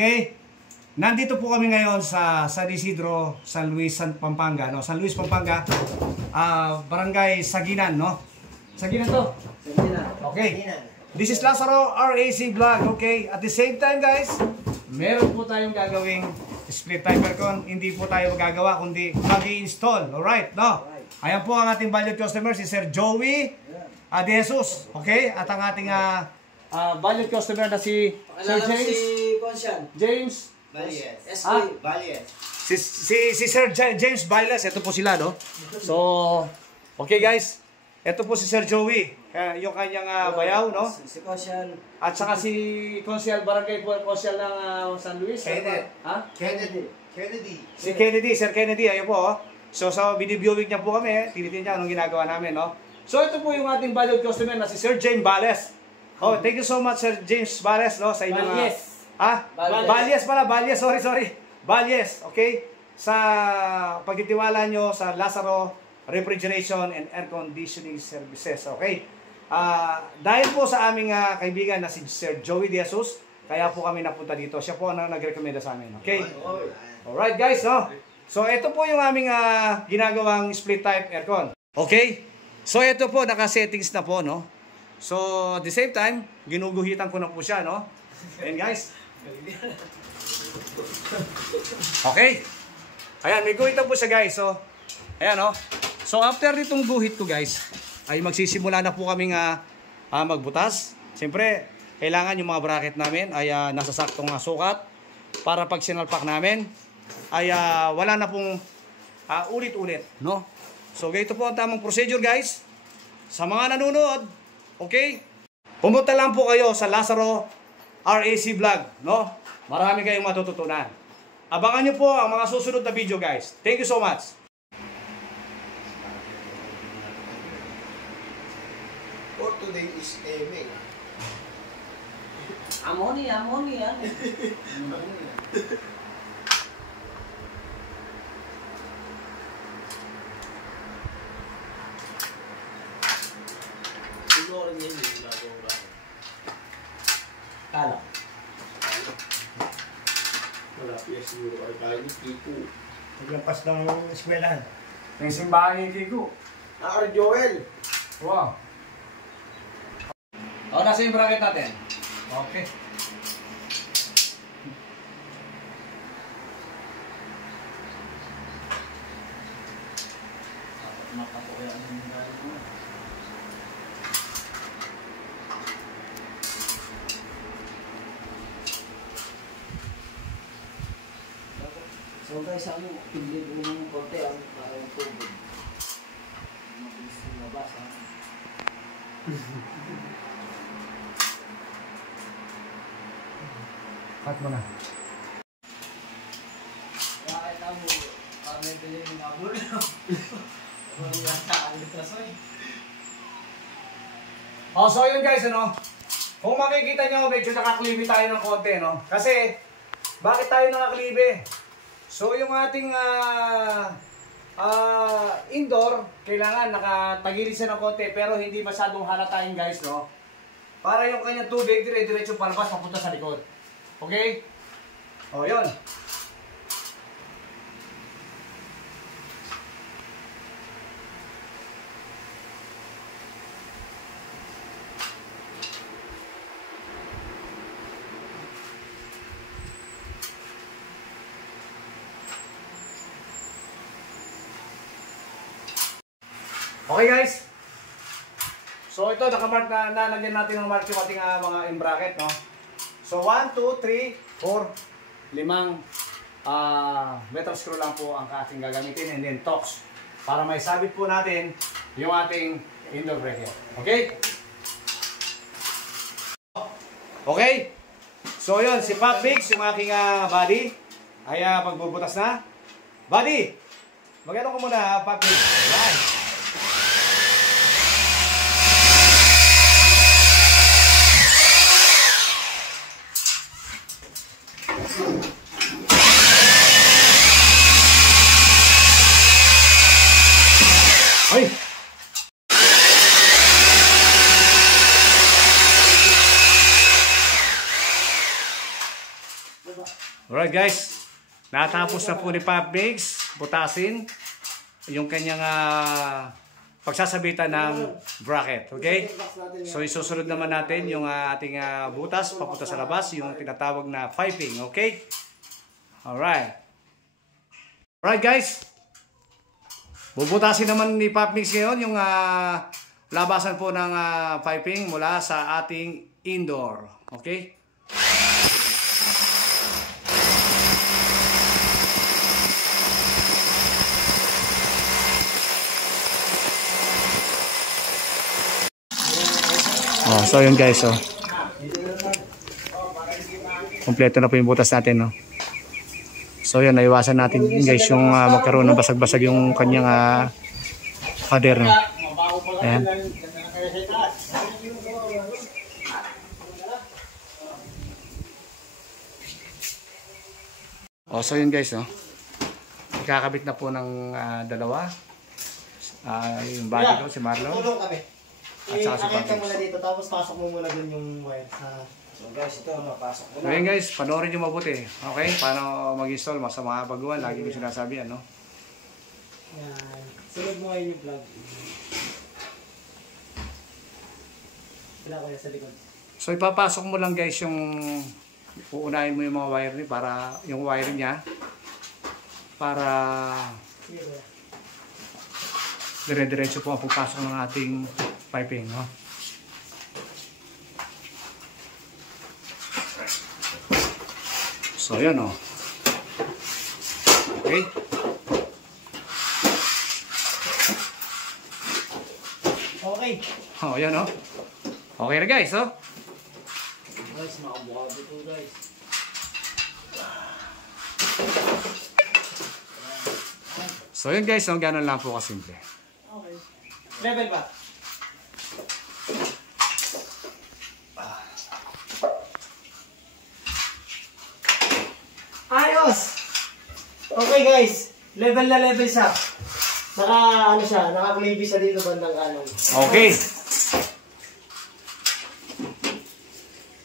Okay? Nandito po kami ngayon sa San Isidro, San Luis, Pampanga, no? San Luis, Pampanga, Barangay Saginan, no? Saginan to? Saginan. Okay. This is Lazaro RAC Vlog, okay? At the same time, guys, meron po tayong gagawing split type aircon. Hindi po tayo magagawa, kundi mag-i-install. Alright, no? Ayan po ang ating valued customer, si Sir Joey De Jesus, okay? At ang ating valued customer na si Sir James. James Balies. Balies. Si Sir James Bailes, ito po sila, no? So, okay guys, ito po si Sir Joey, yung kanyang bayaw, no? Si Consyal. At saka si Consyal, Barangay Consyal ng San Luis. Kennedy. Si Kennedy, Sir Kennedy, ayun po, oh. So, binibiewing niya po kami, tinitin niya anong ginagawa namin, no? So, ito po yung ating valued customer na si Sir James Bailes. Oh, thank you so much, Sir James Bailes, no? Sa inyong... Balies pala, Balies, sorry. Balies, okay? Sa pagtitiwala nyo sa Lazaro Refrigeration and Air Conditioning Services, okay? Dahil po sa aming kaibigan na si Sir Joey De Jesus, kaya po kami napunta dito. Siya po ang nag-recommenda sa amin, okay? Alright guys, no? So ito po yung aming ginagawang split type aircon. Okay? So ito po, naka-settings na po, no? So at the same time, ginuguhitan ko na po siya, no? And guys, okay. Ayan, may guhitan po siya guys. So, ayan o. So, after nitong guhit ko guys, ay magsisimula na po kaming magbutas. Siyempre, kailangan yung mga bracket namin ay nasa saktong sukat para pag sinalpak namin ay wala na pong ulit-ulit, no? So, ganito po ang tamang procedure guys. Sa mga nanonood, okay? Pumunta lang po kayo sa Lazaro RAC Vlog, no? Marami kayong matututunan. Abangan nyo po ang mga susunod na video guys. Thank you so much. For today is Eme. Ammonia. Siguro niya yung ginagawa. Kala. Wala piya siguro ay kaya ni Kiko. Naglampas ng eskwelahan. Yung simbahan ni Kiko. Joel. Wow. O, nasa yung bracket natin. Okay. So guys, pili ko ng konti ang tubig. Mabilis lumabas, ha? Cut mo na. Bakit ako, may bilhin ng abul? Wala sa alitasoy. So yun guys, ano? Kung makikita nyo, medyo nakaklibi tayo ng konti, no? Kasi, bakit tayo nakaklibi? So yung ating indoor, kailangan nakatagilid siya ng konti, pero hindi masyadong halatain guys, no? Para yung kanyang tubig, dire-diretso palabas, papunta sa likod. Okay? O, yun. Okay guys, so ito nakamark na nalagyan natin ng mark yung ating mga in-bracket, no? So 1, 2, 3, 4, 5 metal screw lang po ang ating gagamitin, and then Torx para may sabit po natin yung ating indoor bracket. Okay? Okay? So yun, si Pop Biggs, yung aking body ay pagbubutas na. Body! Mag-ano ko muna, Pop Biggs. Right. Ay! Diba? Alright guys, natapos na po ni Pop Mix butasin yung kanyang pagsasabitan ng bracket. Okay? So isusunod naman natin yung ating butas papunta sa labas, yung tinatawag na piping. Okay? Alright. Alright guys, bubutasin naman ni Pop Mix ngayon yung labasan po ng piping mula sa ating indoor. Okay? Oh, so yun guys, oh. Kompleto na po yung butas natin, no. So yun, naiwasan natin guys yung magkaroon ng basag-basag yung kanyang pader, no. Ayan. Oh, so yun guys, no. Ikakabit na po ng dalawa. Yung body ko, si Marlon. Tulong kami. At saka si Akit ka Pop Mix. muna dito, tapos pasok mo muna dun yung wire sa... So guys, ito mapasok ko So yun guys, panoorin nyo mabuti. Okay? Paano mag-install sa mga baguhan. Lagi ko sinasabi yan, no? Yan. Sunod mo ngayon yung plug. Sila ko yan sa likod. So ipapasok mo lang guys yung uunahin mo yung mga wire niya para yung wire niya para Sige kuya. dire-diretso po ang pagpasok ng ating piping, no? So yan, oh. Okay? Okay. Oh, yan, oh. Okay na guys, oh. guys, makabukado ito guys. So yun guys, no? Ganun lang po kasimple. Okay. Level ba? Ayos! Okay guys, level na level siya. Ano siya, naka-clay siya dito bandang kanan. Okay.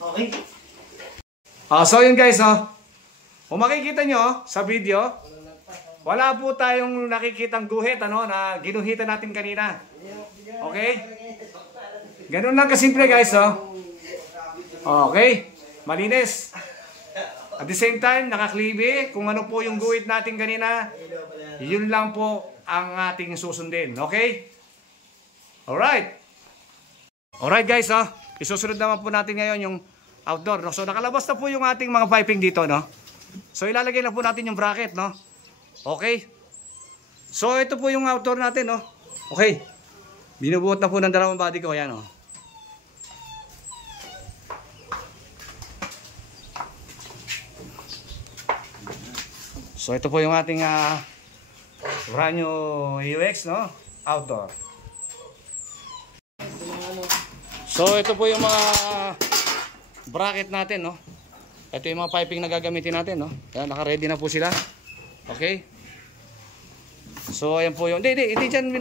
Okay? So yun guys, no? Kung makikita nyo sa video, wala po tayong nakikitang guhit, ano, na ginuhitan natin kanina. Okay? Ganun lang kasimple guys, no? Okay. Malinis. At the same time, nakaklibi. Kung ano po yung guhit natin kanina, yun lang po ang ating susundin. Okay? Alright. Alright guys, no? Isusunod naman po natin ngayon yung outdoor, no? So nakalabas na po yung ating mga piping dito, no? So ilalagay na po natin yung bracket, no? Okay? So ito po yung outdoor natin, no? Okay. Binubuhat na po ng dalawang body ko, ayan, no? So ito po yung ating brand new UX, no? Outdoor. So ito po yung mga bracket natin, no? Ito yung mga piping na gagamitin natin, no? Ayan, naka-ready na po sila. Okay? So ayan po yung... Hindi dyan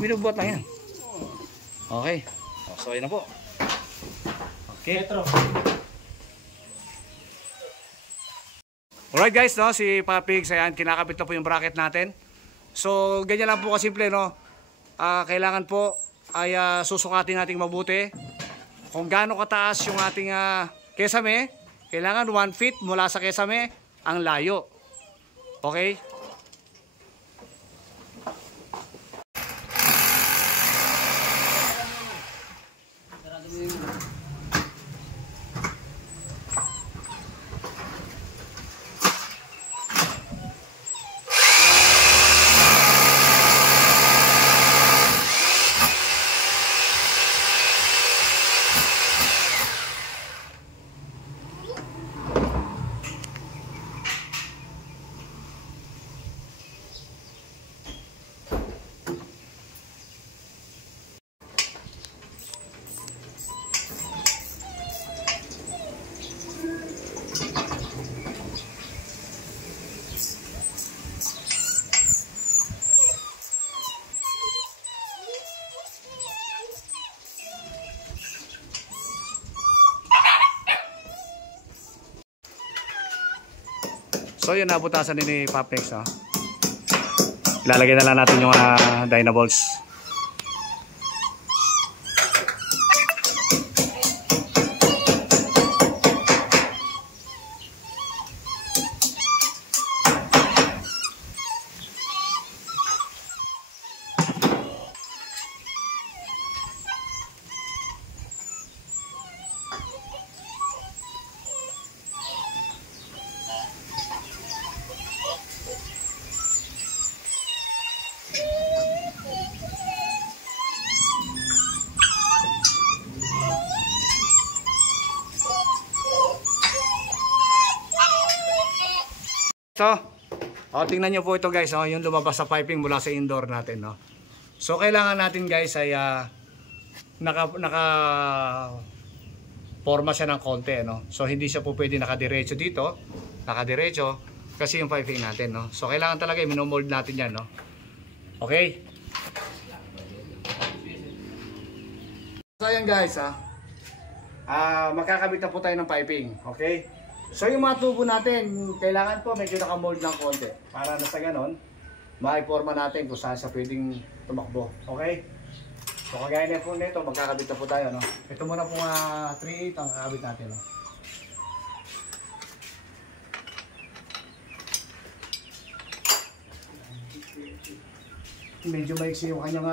binubuhat lang yan. Okay. So ayan na po. Okay. Metro. Alright guys, no? Si Papigs, ayan, kinakabit na po yung bracket natin. So ganyan lang po kasimple, no? Kailangan po ay susukatin natin mabuti kung gaano kataas yung ating kesame. Kailangan 1 feet mula sa kesame ang layo. Okay? So yun, nabutasan din ni Popmix. Oh. Ilalagay na lang natin yung Dynabolts. So, tingnan nyo po ito guys, yung lumabas sa piping mula sa indoor natin. No? So, kailangan natin guys ay naka forma siya ng konti. No? So, hindi siya po pwede nakadiretso dito. Nakadiretso kasi yung piping natin. No? So, kailangan talaga minomold natin yan. No? Okay? So, ayan guys. Magkakabit na po tayo ng piping. Okay? So yung mga tubo natin, kailangan po medyo nakamold ng konti para na sa ganon, maiporma natin kung saan siya pwedeng tumakbo. Okay? So kagaya na po nito, magkakabit na po tayo. No? Ito muna po 3/8 ang kakabit natin. No? Medyo maiksi yung kanyang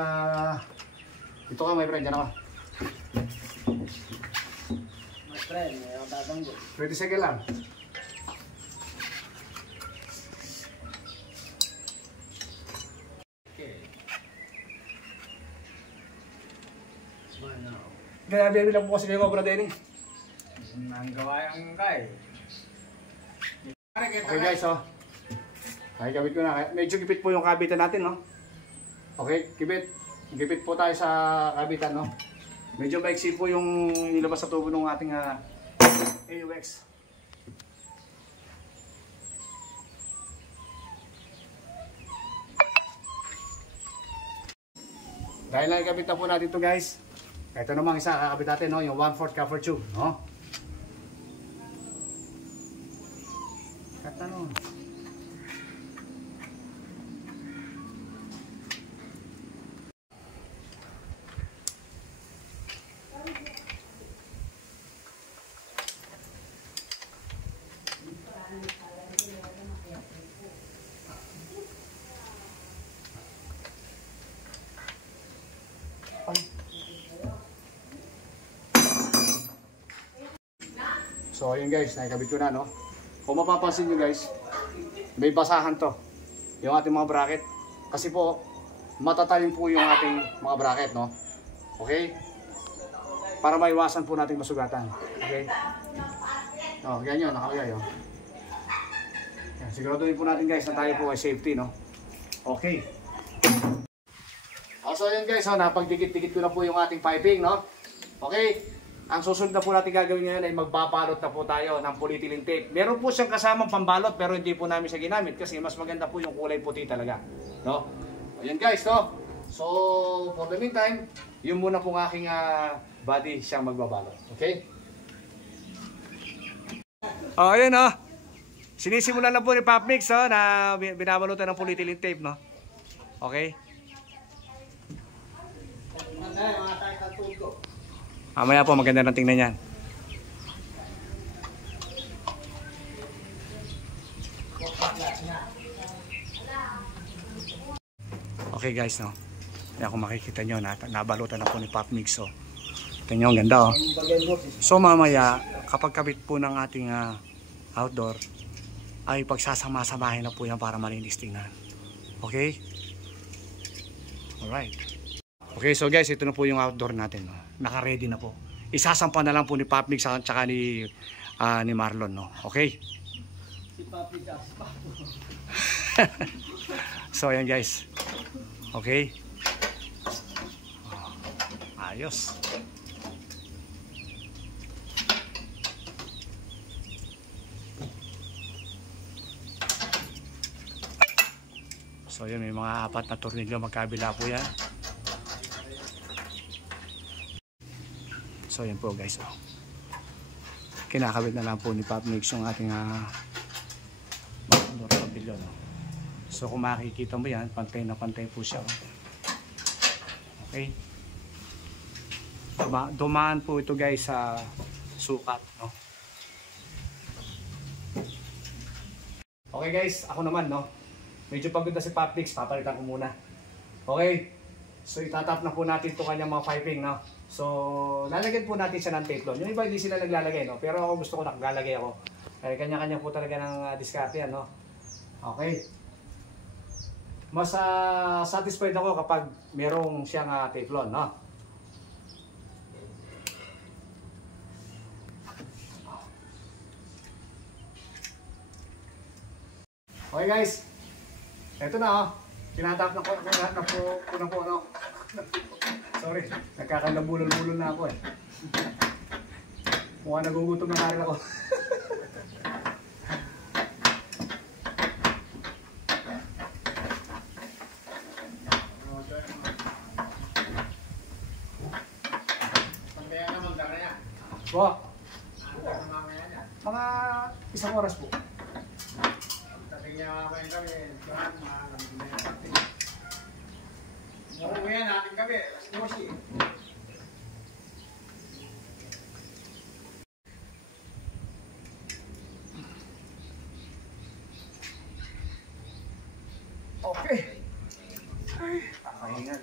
ito ka, my friend, dyan ako. Friend, may akong tatanggol. 20 second lang. Okay. Smart now. Kaya baby lang po kasi kayo, Cobra Denny. Ang gawa yung kay. Okay guys, ay, kabit ko na. Medyo gipit po yung kabitan natin, no? Okay, gipit. Gipit po tayo sa kabitan, no? Medyo maiksi po yung nilabas sa tubo ng ating AUX. Dahil nakikabit na po natin ito guys. Ito namang isa kakabit natin, no? Yung 1/4 cover tube, no? Katanong. So ayun guys, nakikabit ko na, no? Kung mapapansin nyo guys, may basahan to yung ating mga bracket. Kasi po, matatalim po yung ating mga bracket, no? Okay? Para maiwasan po nating masugatan. Okay? Ganyan yun, nakalagay, oh. Yan, siguraduhin po natin guys na tayo po ay safety, no? Okay. So ayun guys, napagdikit-dikit ko na po yung ating piping, no? Okay? Ang susunod na po natin gagawin ngayon ay magbabalot na po tayo ng polyethylene tape. Meron po siyang kasamang pambalot pero hindi po namin siya ginamit kasi mas maganda po yung kulay puti talaga. No? Ayan guys, no? So, for the meantime, yun muna po ng aking body siyang magbabalot. Okay? Ayan, no? Sinisimulan na po ni Popmix, na binabalutan ng polyethylene tape, no? Okay? Mamaya po, maganda ng tingnan yan. Okay guys, no? Kaya kung makikita nyo, nabalutan na po ni Popmix. So, tingnan nyo, ang ganda, oh. So mamaya, kapag kabit po ng ating outdoor, ay pagsasama-samahin na po yan para malinis tingnan. Okay? Alright. Okay, so guys, ito na po yung outdoor natin. No? Naka-ready na po. Isasampa na lang po ni Popmix at saka ni Marlon. No? Okay? Si Papi Jaspa. So, ayan guys. Okay? Ayos. So, yun, may mga 4 na tornilyo magkabila po yan. So yan po guys, kinakabit na lang po ni Popmix yung ating yun. Oh. So kung makikita mo yan, pantay na pantay po siya. Oh. Okay. Dumaan po ito guys sa sukat. No? Okay guys, ako naman no. Medyo pagod na si Papdix, papalitan ko muna. Okay. So itatap na po natin ito kanyang mga piping. No? So lalagyan po natin siya ng teflon. Yung iba hindi sila naglalagay. No? Pero ako gusto ko naglalagay ako. Kaya kanya-kanya po talaga ng diskarte yan. No? Okay. Mas satisfied ako kapag merong siyang teflon. No? Okay guys. Ito na oh. Tinatap na po ano. Sorry, nagkakalabulol-bulol na ako eh. Mukhang nagugutom na rin ako. Pantayan naman dara niya. Po, Ano mamaya niya? mga 1 oras po. Tating niya mamaya kami. Diyan, malamig na yung tating. Uuwi natin kami. Alas 12. Okay. Ay, kakahingal.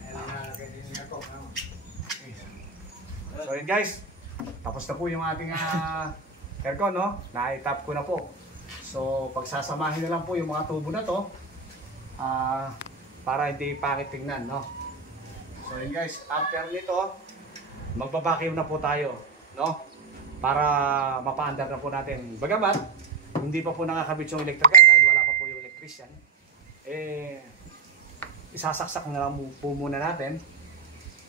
Ayan na, ganyan niya po. So yun guys, tapos na po yung ating aircon, no? Na-tap ko na po. So pagsasamahin na lang po yung mga tubo na to para hindi pakit tingnan, no? So yun guys, after nito, magbabacuum na po tayo, no? Para mapaandar na po natin. Bagamat, hindi pa po nakakabit yung electrical dahil wala pa po yung electrician. Isasaksak na lang po muna natin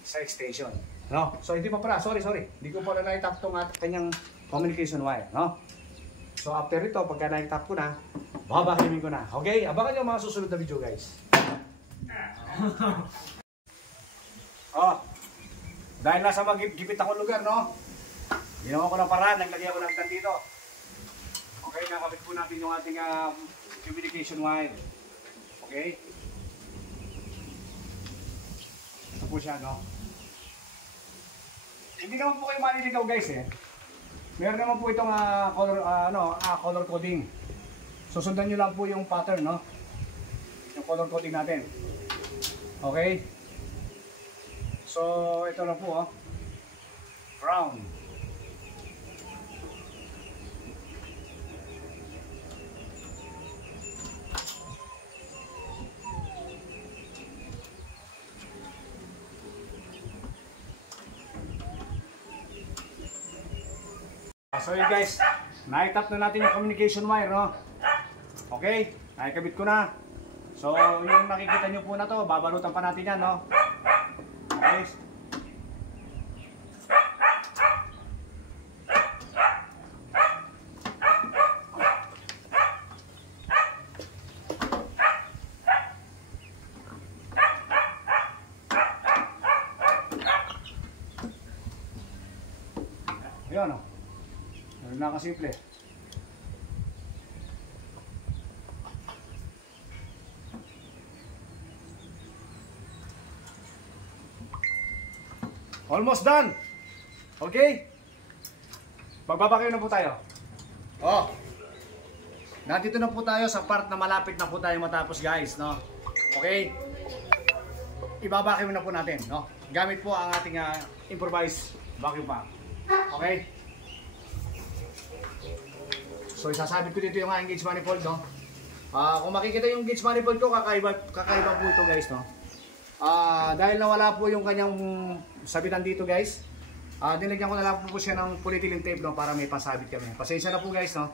sa extension. No? So hindi pa pala, sorry. Hindi ko pa na na-tap itong kanyang communication wire, no? So after ito, pagka na-tap ko na, babakimin ko na. Okay? Abangan nyo mga susunod na video, guys. Oh. Dahil nasa magigipit akong lugar, no? Ginawa ko ng paraan, naglagay ako ng dito. Okay, nakabit po natin yung ating communication wire. Okay? Ito po siya, no? Hindi naman po kayo maliligaw guys eh. Meron naman po itong color coding. Susundan nyo lang po yung pattern, no? Yung color coding natin. Okay? So, ito lang po, oh. Brown. So yun guys, na-tap na natin yung communication wire, no? Okay, nakikabit ko na. So yung nakikita nyo po na to, babalutan pa natin yan, no? Okay. Ayan, no? Nakasimple. Almost done. Okay? Magbabacuum na po tayo. Oh. Nandito na po tayo sa part na malapit na po tayo matapos, guys, no? Okay? Ibabacuum na po natin, no? Gamit po ang ating improvised vacuum pump. Okay? So isasabit ko dito yung gauge manifold, no? Kung makikita yung gauge manifold ko, kakaiba po ito, guys, no? Dahil nawala po yung kanyang sabitan dito, guys, nilagyan ko na lang po siya ng polyethylene tape, no? Para may pasabit kami. Pasensya na po, guys, no?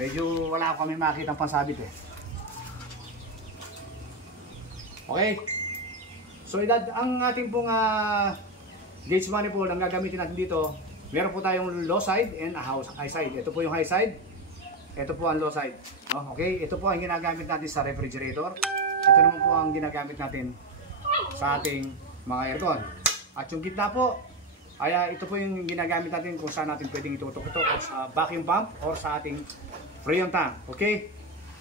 Medyo wala kami makita ng pasabit eh. Okay? So ang ating pong gauge manifold, ang gagamitin natin dito, meron po tayong low side and high side. Ito po yung high side. Ito po ang low side. No? Okay? Ito po ang ginagamit natin sa refrigerator. Ito naman po ang ginagamit natin sa ating mga aircon. At yung gitna po, ay ito po yung ginagamit natin kung saan natin pwedeng itutok ito, or sa vacuum pump or sa ating freon tank. Okay?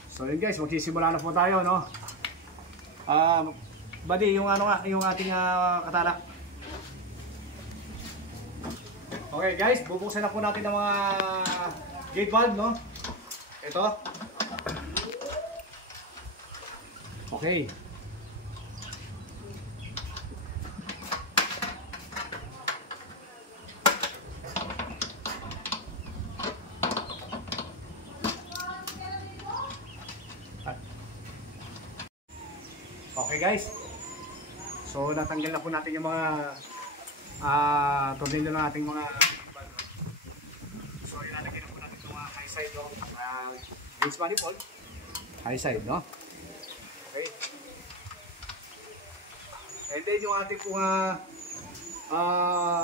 So yun guys, magsisimula na po tayo, no? Buddy, yung ano nga, yung ating katarak. Okay guys, bubuksan na po natin ang mga gate valve, no? Ito. Okay. Okay guys. So natanggal na po natin yung mga tornilyo ng ating mga so ilalagay na po natin itong high side, no? Gauge manifold. High side, no? Okay. And then yung ating pong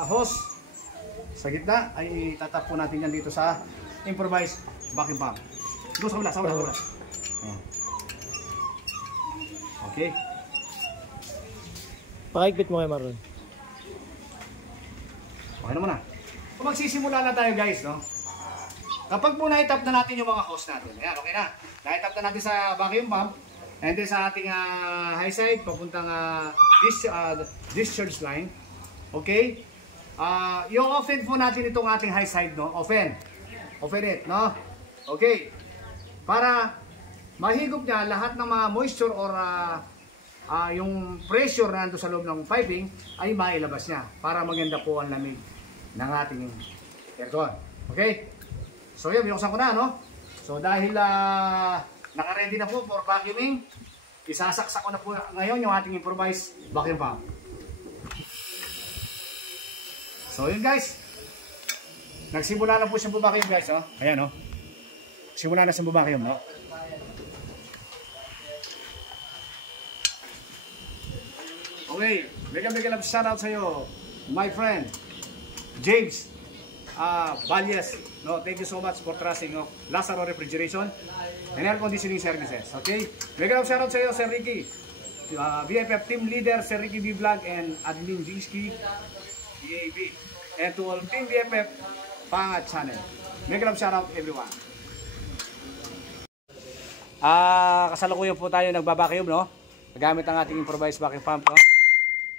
hose sa gitna ay tatap po natin yan dito sa improvised vacuum pump. Doon sa wala, sa wala. Okay. Pakikbit mo kay Marlon. Okay naman na. Kung magsisimula na tayo guys, no? Kapag po na-tap na natin yung mga hose natin, ayan, okay na. Na-tap na natin sa vacuum pump, and then sa ating high side, papuntang discharge line. Okay? Yung open po natin itong ating high side, no? Open. Open it, no? Okay. Para mahigop niya lahat ng mga moisture or yung pressure na nandun sa loob ng piping ay mailabas niya para maganda po ang lamig ng ating aircon. Okay? So yun, binuksan ko na, no? So dahil naka-ready na po for vacuuming, isasaksak ko na po ngayon yung ating improvised vacuum pump. So yun guys, nagsimula na po siyang buvacuum guys, no? Ayan, no? Simula na siyang buvacuum, no? Okay, mega love shoutout sa iyo, my friend James Valles. No, thank you so much for trusting Lazaro Refrigeration and Air Conditioning Services. Okay, mega love shoutout sa iyo, Sir Ricky, BFF Team Leader, Sir Ricky B Vlog and Admin Jinsky DAB, and to all Team BFF Pangat Channel. Mega love shoutout everyone. Kasalukuyan po tayo nagbabacuum, no? Gamit ang ating improvised vacuum pump, no?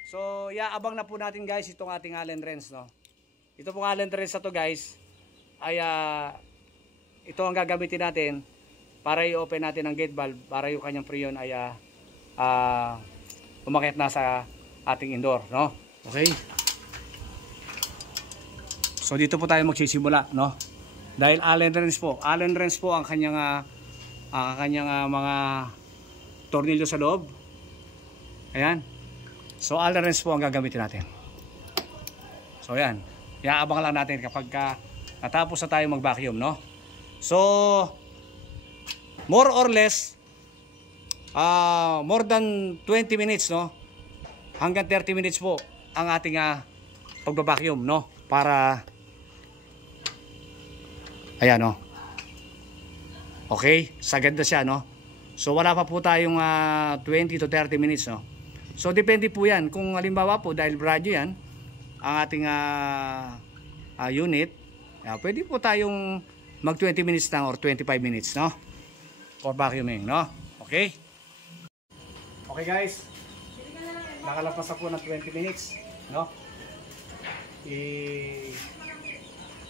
So, abang na po natin guys itong ating Allen wrench, no? Ito pong Allen wrench na to guys ay ito ang gagamitin natin para i-open natin ang gate valve para yung kanyang freon ay umakyat na sa ating indoor, no? Okay? So, dito po tayo magsisimula, no? Dahil Allen wrench po ang kanyang mga tornilyo sa loob. Ayan. So Allen wrench po ang gagamitin natin. So ayan, iaabang lang natin kapag natapos na tayo mag-vacuum, no? So more or less more than 20 minutes, no? Hanggang 30 minutes po ang ating pagba-vacuum, no? Para ayan, no? Okay, sagad na siya, no? So wala pa po tayong 20 to 30 minutes, no? So depende po yan. Kung halimbawa po dahil brand new yan ang ating unit, pwede po tayong mag 20 minutes lang or 25 minutes, no? For vacuuming, no? Okay? Okay guys, nakalagpas na po ng 20 minutes, no?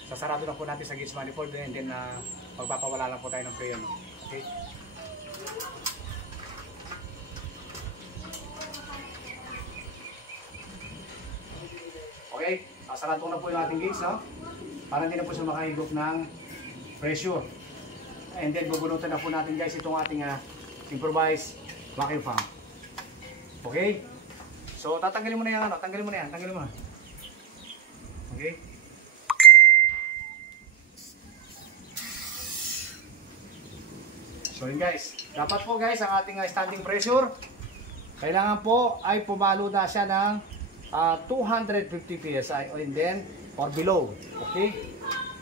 Sasarado lang po natin sa gauge manifold and then magpapawala lang po tayo ng freon, no? Okay? Okay, sasarado na po yung ating gauge, no? Para hindi na po siya makahigop ng pressure. And then bubunutan na po natin guys itong ating improvised vacuum pump. Okay? So tatanggalin mo na yan, tanggalin mo na yan, tanggalin mo na. Okay? So yun guys, dapat po guys ang ating standing pressure kailangan po ay pumalo na siya ng 250 PSI and then or below. Okay?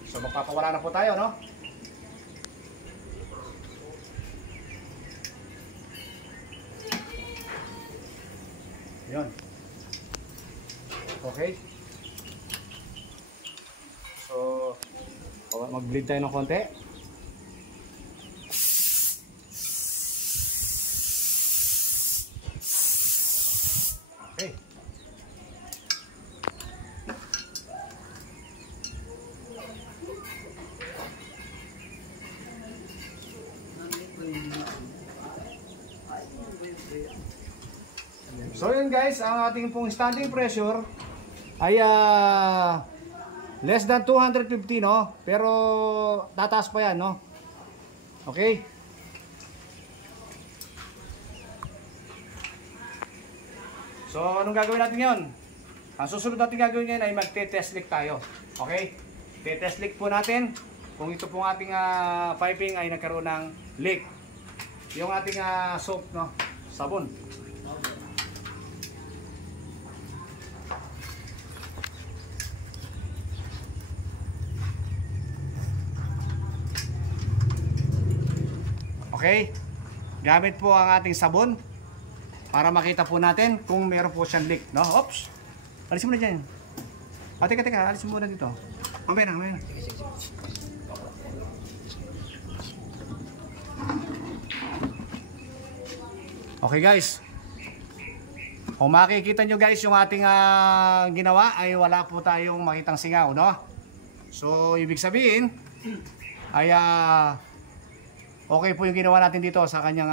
So magpapawala na po tayo, no? Yun. Okay? Mag-bleed tayo ng konti. Okay. So yun guys, ang ating pong standing pressure ay less than 250, no? Pero tataas pa yan, no? Okay? So anong gagawin natin ngayon? Ang susunod natin gagawin ngayon ay magte-test leak tayo. Okay? Te-test leak po natin kung ito pong ating piping ay nagkaroon ng leak. Yung ating soap, no? Sabon. Okay, gamit po ang ating sabon para makita po natin kung meron po siyang leak, no? Oops! Alisin mo na dyan. Teka, alisin mo na dito. Mamaya na. Okay guys, kung makikita nyo guys yung ating ginawa ay wala po tayong makitang singaw, no? So, ibig sabihin ay okay po yung ginawa natin dito sa kanyang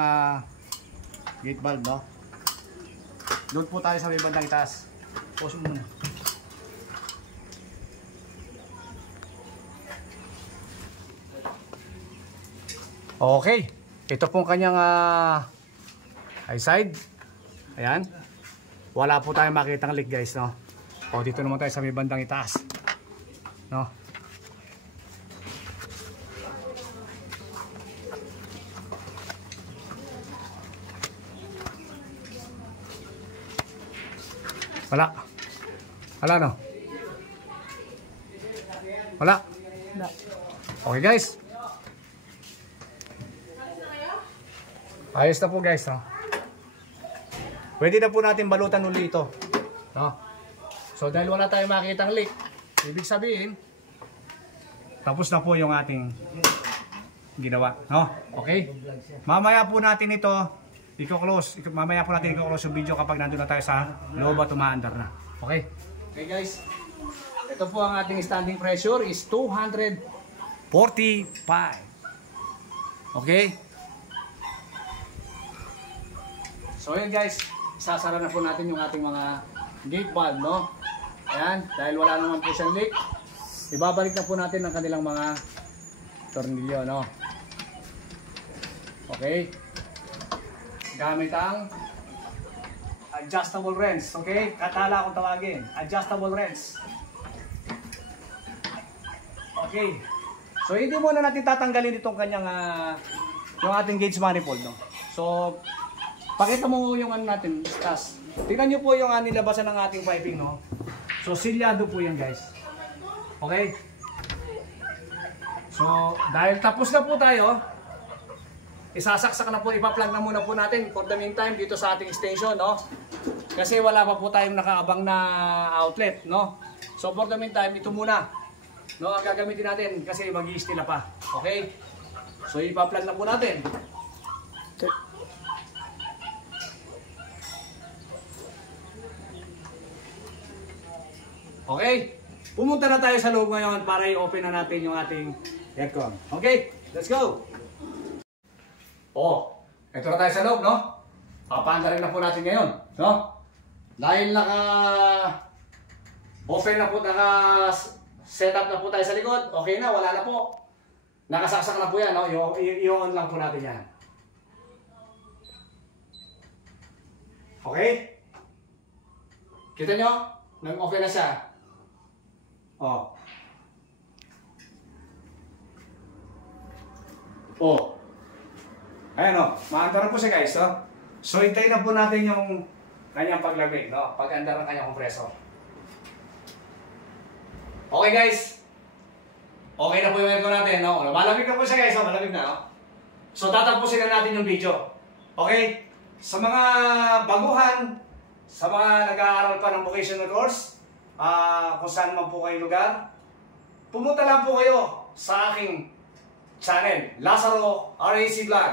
gate valve, no? Doon po tayo sa may bandang itaas. Pause mo muna. Okay. Ito pong kanyang high side. Ayan. Wala po tayong makitang leak guys, no? O, dito naman tayo sa may bandang itaas. No? Wala no? Wala. Okay guys. Ayos na po guys, no? Pwede na po natin balutan uli ito, no? So dahil wala tayong makitang leak, ibig sabihin tapos na po yung ating ginawa, no? Okay? Mamaya po natin ito i-close. Mamaya po natin i-close yung video kapag nandun na tayo sa loob at umaandar na. Okay? Okay guys. Ito po ang ating standing pressure is 245. Okay? So yun guys, sasara na po natin yung ating mga gate valve, no? Ayan, dahil wala naman po siyang leak, ibabalik na po natin ang kanilang mga tornilyo, no? Okay? Gamit ang adjustable wrench, okay? Katala kung tawagin, adjustable wrench. Okay. So hindi muna natin tatanggalin itong kanyang yung ating gauge manifold, no? So pakita mo yung ano natin, tas. Tingnan niyo po yung nilabasan ng ating piping, no? So silyado po yan, guys. Okay? So dahil tapos na po tayo, isasaksak na po, ipa-plug na muna po natin for the meantime dito sa ating extension, no? Kasi wala pa po tayong nakaabang na outlet, no? So for the meantime, ito muna, no, ang gagamitin natin kasi mag-i-steel na pa. Okay? So ipa-plug na po natin. Okay? Pumunta na tayo sa loob ngayon para i-open na natin yung ating aircon. Okay? Let's go! Oh, ito na tayo sa loob, no? Papaandarin na po natin ngayon, no? Dahil open na po, naka-setup na po tayo sa likod, okay na, wala na po. Nakasaksak na po yan, no? I-on lang po natin yan. Okay? Kita nyo? Nag-okay na siya. Oh. Oh. Ayan o, maandar na po siya guys, no? So hintayin na po natin yung kanyang paglagay, no? Pag-andar ng kanyang kompreso. Okay guys. Okay na po yung aircon natin, no? Malamig na po siya guys, no? Malamig na, no? So tatapusin na natin yung video. Okay? Sa mga baguhan, sa mga nag-aaral pa ng vocational course, kung saan man po kayo lugar, pumunta lang po kayo sa aking channel, Lazaro RAC Vlog.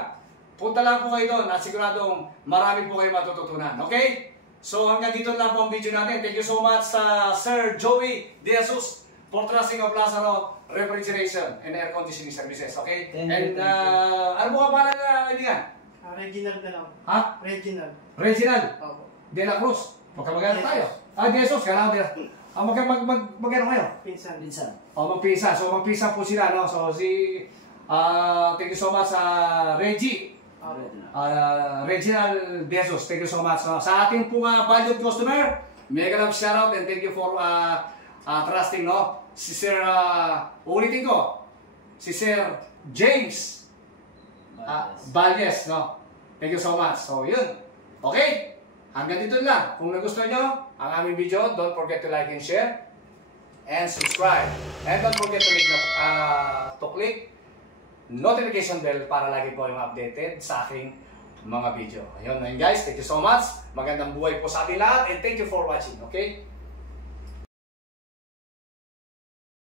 Punta lang po kayo doon at siguradong marami po kayo matututunan. Okay? So hanggang dito lang po ang video natin. Thank you so much sa Sir Joey De Jesus for trusting of Lazaro Refrigeration and Air Conditioning Services. Okay? Thank you. Ano po ka pala na kaibigan? Reginald na lang. Ha? Reginald. Reginald Opo. De La Cruz. Magkamagano tayo. De Jesus. Kailangan din. Magkano kayo? Pinsan. Minsan. Magpisa. So magpisa po sila, no? So thank you so much sa Reggie. Reginald De Jesus. Thank you so much. Sa ating po valued customer, mega love shoutout and thank you for trusting, no? Si Sir, ulitin ko, si Sir James Valles, no? Thank you so much. So, yun. Okay? Hanggang dito lang. Kung nagustuhan nyo ang aming video, don't forget to like and share and subscribe. And don't forget to click notification bell para lagi po yung updated sa aking mga video. Ayun guys, thank you so much. Magandang buhay po sa ating lahat and thank you for watching. Okay?